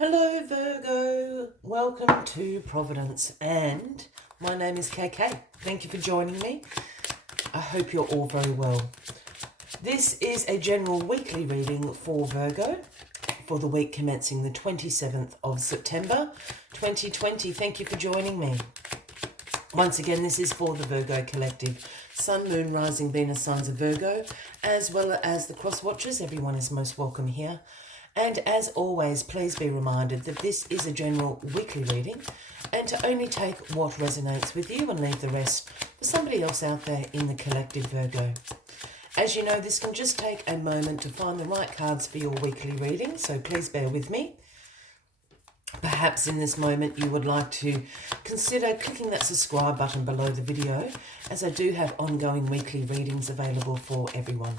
Hello Virgo, welcome to Providence, and my name is KK. Thank you for joining me. I hope you're all very well. This is a general weekly reading for Virgo for the week commencing the 27th of September 2020. Thank you for joining me. Once again, this is for the Virgo Collective, Sun, Moon, Rising, Venus, signs of Virgo, as well as the cross watchers. Everyone is most welcome here. And as always, please be reminded that this is a general weekly reading and to only take what resonates with you and leave the rest for somebody else out there in the collective, Virgo. As you know, this can just take a moment to find the right cards for your weekly reading, so please bear with me. Perhaps in this moment you would like to consider clicking that subscribe button below the video, as I do have ongoing weekly readings available for everyone.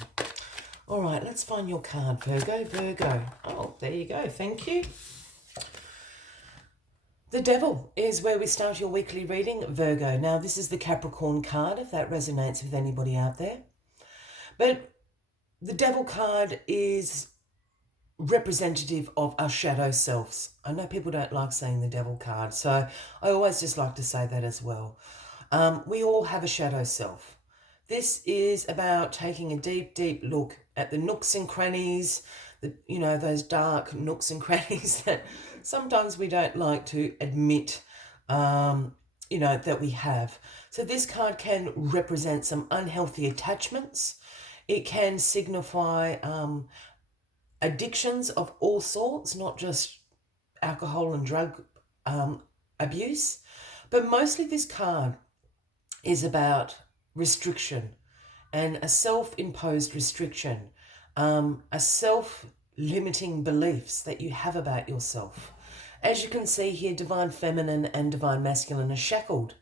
All right, let's find your card, Virgo. Virgo. Oh, there you go. Thank you. The Devil is where we start your weekly reading, Virgo. Now, this is the Capricorn card, if that resonates with anybody out there. But the Devil card is representative of our shadow selves. I know people don't like saying the Devil card, so I always just like to say that as well. We all have a shadow self. This is about taking a deep, deep look at the nooks and crannies, those dark nooks and crannies that sometimes we don't like to admit, that we have. So this card can represent some unhealthy attachments. It can signify addictions of all sorts, not just alcohol and drug abuse. But mostly this card is about restriction and a self-imposed restriction, a self-limiting beliefs that you have about yourself. As you can see here, divine feminine and divine masculine are shackled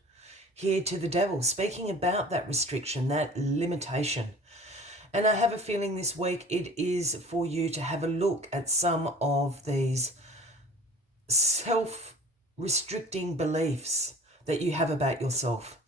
here to the Devil, speaking about that restriction, that limitation. And I have a feeling this week it is for you to have a look at some of these self-restricting beliefs that you have about yourself.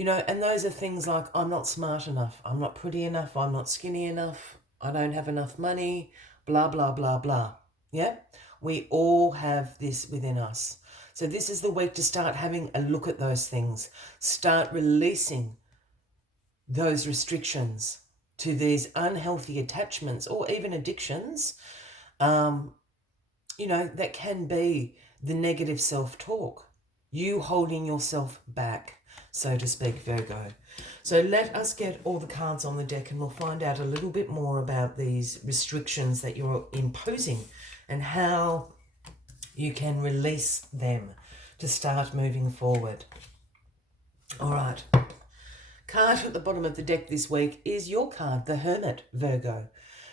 And those are things like, I'm not smart enough, I'm not pretty enough, I'm not skinny enough, I don't have enough money, blah, blah, blah, blah. Yeah? We all have this within us. So this is the week to start having a look at those things. Start releasing those restrictions to these unhealthy attachments or even addictions, that can be the negative self-talk. You holding yourself back, so to speak, Virgo. So let us get all the cards on the deck and we'll find out a little bit more about these restrictions that you're imposing and how you can release them to start moving forward. All right. Card at the bottom of the deck this week is your card, the Hermit, Virgo.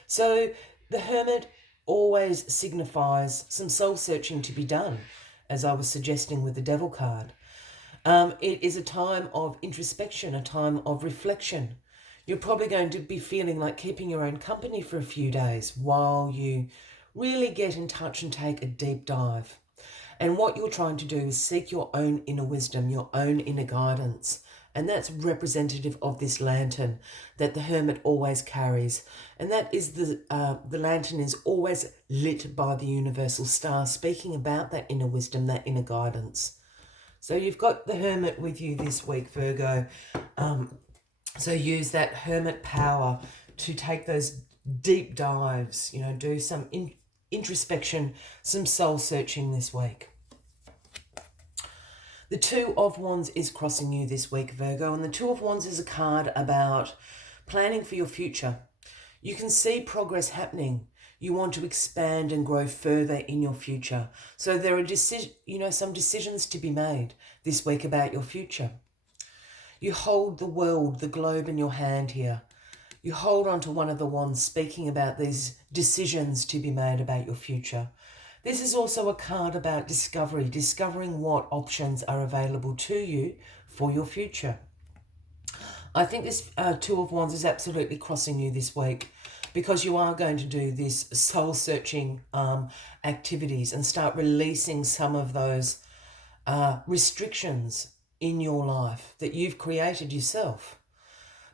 So the Hermit always signifies some soul searching to be done, as I was suggesting with the Devil card. It is a time of introspection, a time of reflection. You're probably going to be feeling like keeping your own company for a few days while you really get in touch and take a deep dive. And what you're trying to do is seek your own inner wisdom, your own inner guidance. And that's representative of this lantern that the Hermit always carries. And that is the lantern is always lit by the universal star, speaking about that inner wisdom, that inner guidance. So you've got the Hermit with you this week, Virgo. So use that Hermit power to take those deep dives, do some introspection, some soul searching this week. The Two of Wands is crossing you this week, Virgo, and the Two of Wands is a card about planning for your future. You can see progress happening. You want to expand and grow further in your future. So there are some decisions to be made this week about your future. You hold the world, the globe in your hand here. You hold on to one of the wands, speaking about these decisions to be made about your future. This is also a card about discovering what options are available to you for your future. I think this Two of Wands is absolutely crossing you this week, because you are going to do this soul-searching activities and start releasing some of those restrictions in your life that you've created yourself.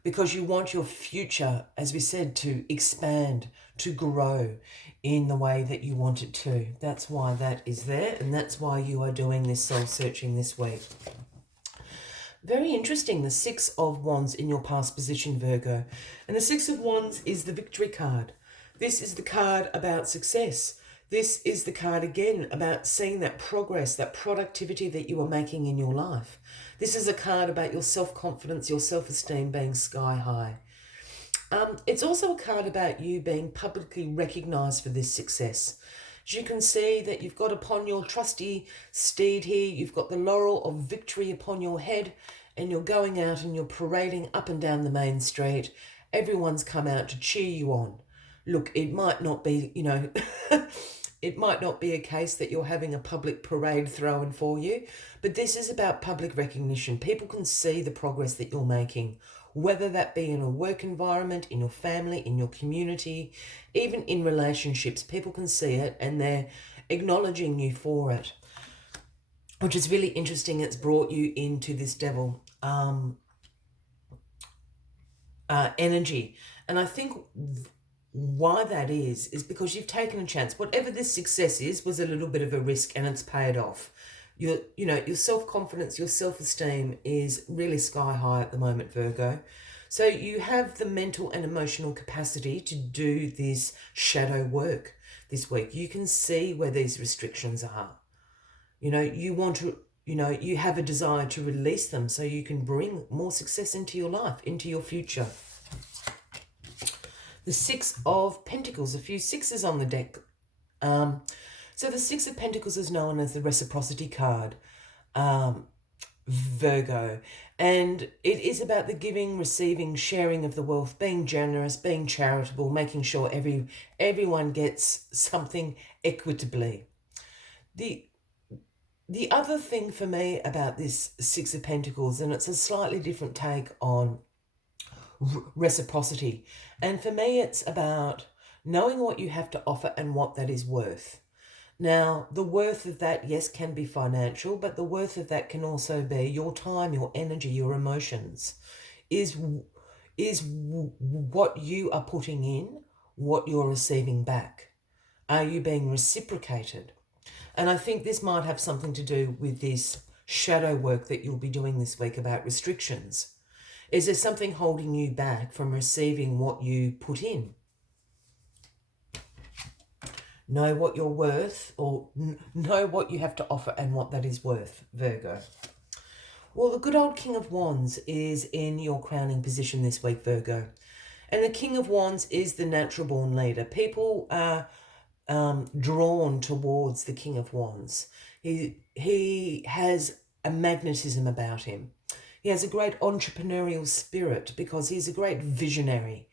because you want your future, as we said, to expand, to grow in the way that you want it to. That's why that is there, and that's why you are doing this soul searching this week. Very interesting, the Six of Wands in your past position, Virgo. And the Six of Wands is the victory card. This is the card about success. This is the card, again, about seeing that progress, that productivity that you are making in your life. This is a card about your self-confidence, your self-esteem being sky high. It's also a card about you being publicly recognised for this success. As you can see that you've got upon your trusty steed here, you've got the laurel of victory upon your head, and you're going out and you're parading up and down the main street. Everyone's come out to cheer you on. Look, it might not be, it might not be a case that you're having a public parade thrown for you, but this is about public recognition. People can see the progress that you're making, whether that be in a work environment, in your family, in your community, even in relationships. People can see it and they're acknowledging you for it, which is really interesting. It's brought you into this devil energy. And I think why that is because you've taken a chance. Whatever this success is was a little bit of a risk, and it's paid off. Your self-confidence, your self-esteem is really sky high at the moment, Virgo. So you have the mental and emotional capacity to do this shadow work this week. You can see where these restrictions are. You want to, you have a desire to release them so you can bring more success into your life, into your future. The Six of Pentacles, a few sixes on the deck. So the Six of Pentacles is known as the reciprocity card, Virgo. And it is about the giving, receiving, sharing of the wealth, being generous, being charitable, making sure everyone gets something equitably. The other thing for me about this Six of Pentacles, and it's a slightly different take on reciprocity, and for me it's about knowing what you have to offer and what that is worth. Now, the worth of that, yes, can be financial, but the worth of that can also be your time, your energy, your emotions, is what you are putting in, what you're receiving back. Are you being reciprocated? And I think this might have something to do with this shadow work that you'll be doing this week about restrictions. Is there something holding you back from receiving what you put in? Know what you're worth, or know what you have to offer and what that is worth, Virgo. Well, the good old King of Wands is in your crowning position this week, Virgo. And the King of Wands is the natural born leader. People are drawn towards the King of Wands. He has a magnetism about him. He has a great entrepreneurial spirit because he's a great visionary.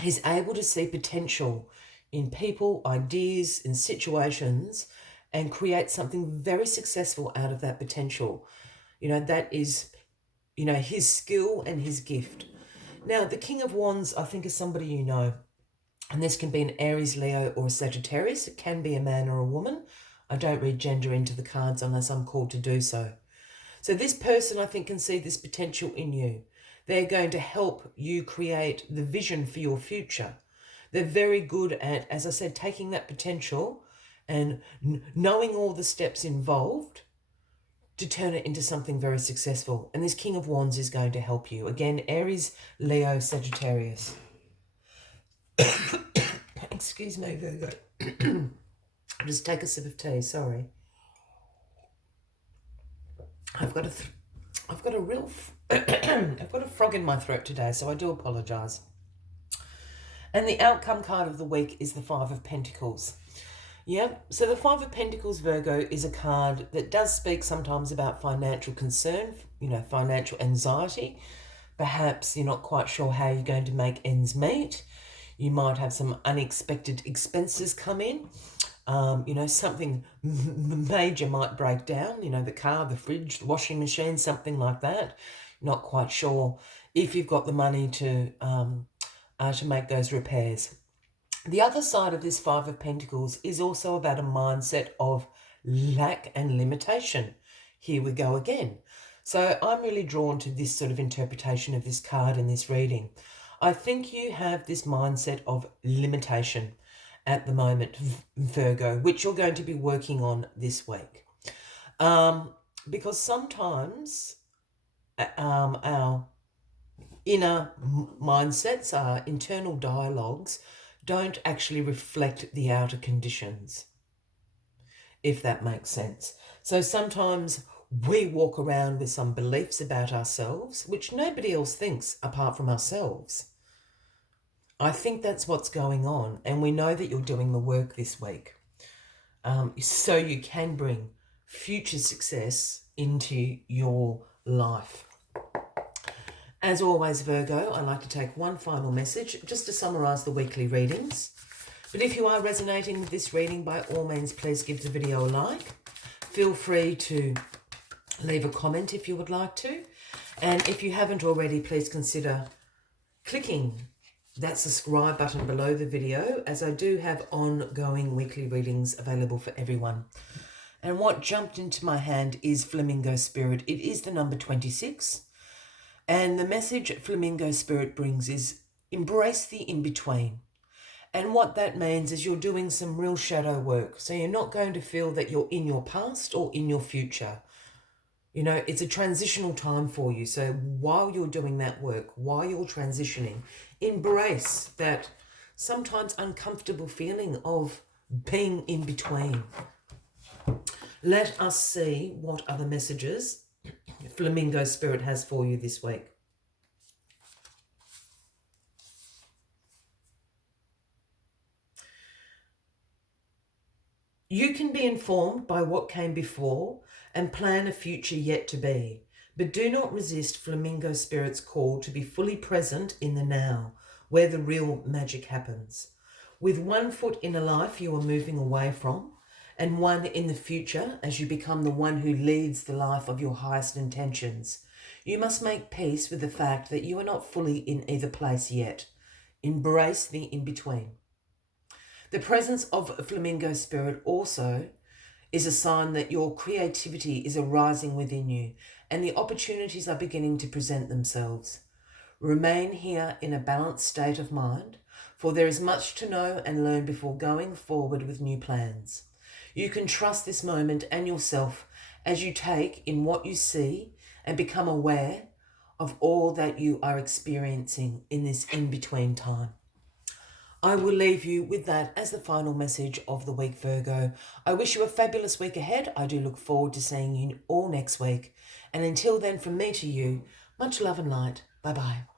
He's able to see potential in people, ideas, in situations, and create something very successful out of that potential. That is, his skill and his gift. Now, the King of Wands, I think, is somebody you know. And this can be an Aries, Leo, or a Sagittarius. It can be a man or a woman. I don't read gender into the cards unless I'm called to do so. So this person, I think, can see this potential in you. They're going to help you create the vision for your future. They're very good at, as I said, taking that potential and knowing all the steps involved to turn it into something very successful. And this King of Wands is going to help you. Again, Aries, Leo, Sagittarius. Excuse me, Virgo. I'll just take a sip of tea, sorry. I've got a frog in my throat today, so I do apologise. And the outcome card of the week is the Five of Pentacles. Yeah, so the Five of Pentacles, Virgo, is a card that does speak sometimes about financial concern, financial anxiety. Perhaps you're not quite sure how you're going to make ends meet. You might have some unexpected expenses come in. Something major might break down, the car, the fridge, the washing machine, something like that. Not quite sure if you've got the money to make those repairs. The other side of this Five of Pentacles is also about a mindset of lack and limitation. Here we go again. So I'm really drawn to this sort of interpretation of this card in this reading. I think you have this mindset of limitation at the moment, Virgo, which you're going to be working on this week. Because sometimes our inner mindsets, our internal dialogues, don't actually reflect the outer conditions, if that makes sense. So sometimes we walk around with some beliefs about ourselves, which nobody else thinks apart from ourselves. I think that's what's going on, and we know that you're doing the work this week. So you can bring future success into your life. As always, Virgo, I like to take one final message just to summarise the weekly readings. But if you are resonating with this reading, by all means, please give the video a like. Feel free to leave a comment if you would like to. And if you haven't already, please consider clicking that subscribe button below the video, as I do have ongoing weekly readings available for everyone. And what jumped into my hand is Flamingo Spirit. It is the number 26. And the message Flamingo Spirit brings is embrace the in-between. And what that means is you're doing some real shadow work. So you're not going to feel that you're in your past or in your future. You know, it's a transitional time for you. So while you're doing that work, while you're transitioning, embrace that sometimes uncomfortable feeling of being in between. Let us see what other messages Flamingo Spirit has for you this week. You can be informed by what came before and plan a future yet to be, but do not resist Flamingo Spirit's call to be fully present in the now, where the real magic happens. With one foot in a life you are moving away from, and one in the future as you become the one who leads the life of your highest intentions, you must make peace with the fact that you are not fully in either place yet. Embrace the in-between. The presence of Flamingo Spirit also is a sign that your creativity is arising within you and the opportunities are beginning to present themselves. Remain here in a balanced state of mind, for there is much to know and learn before going forward with new plans. You can trust this moment and yourself as you take in what you see and become aware of all that you are experiencing in this in-between time. I will leave you with that as the final message of the week, Virgo. I wish you a fabulous week ahead. I do look forward to seeing you all next week. And until then, from me to you, much love and light. Bye-bye.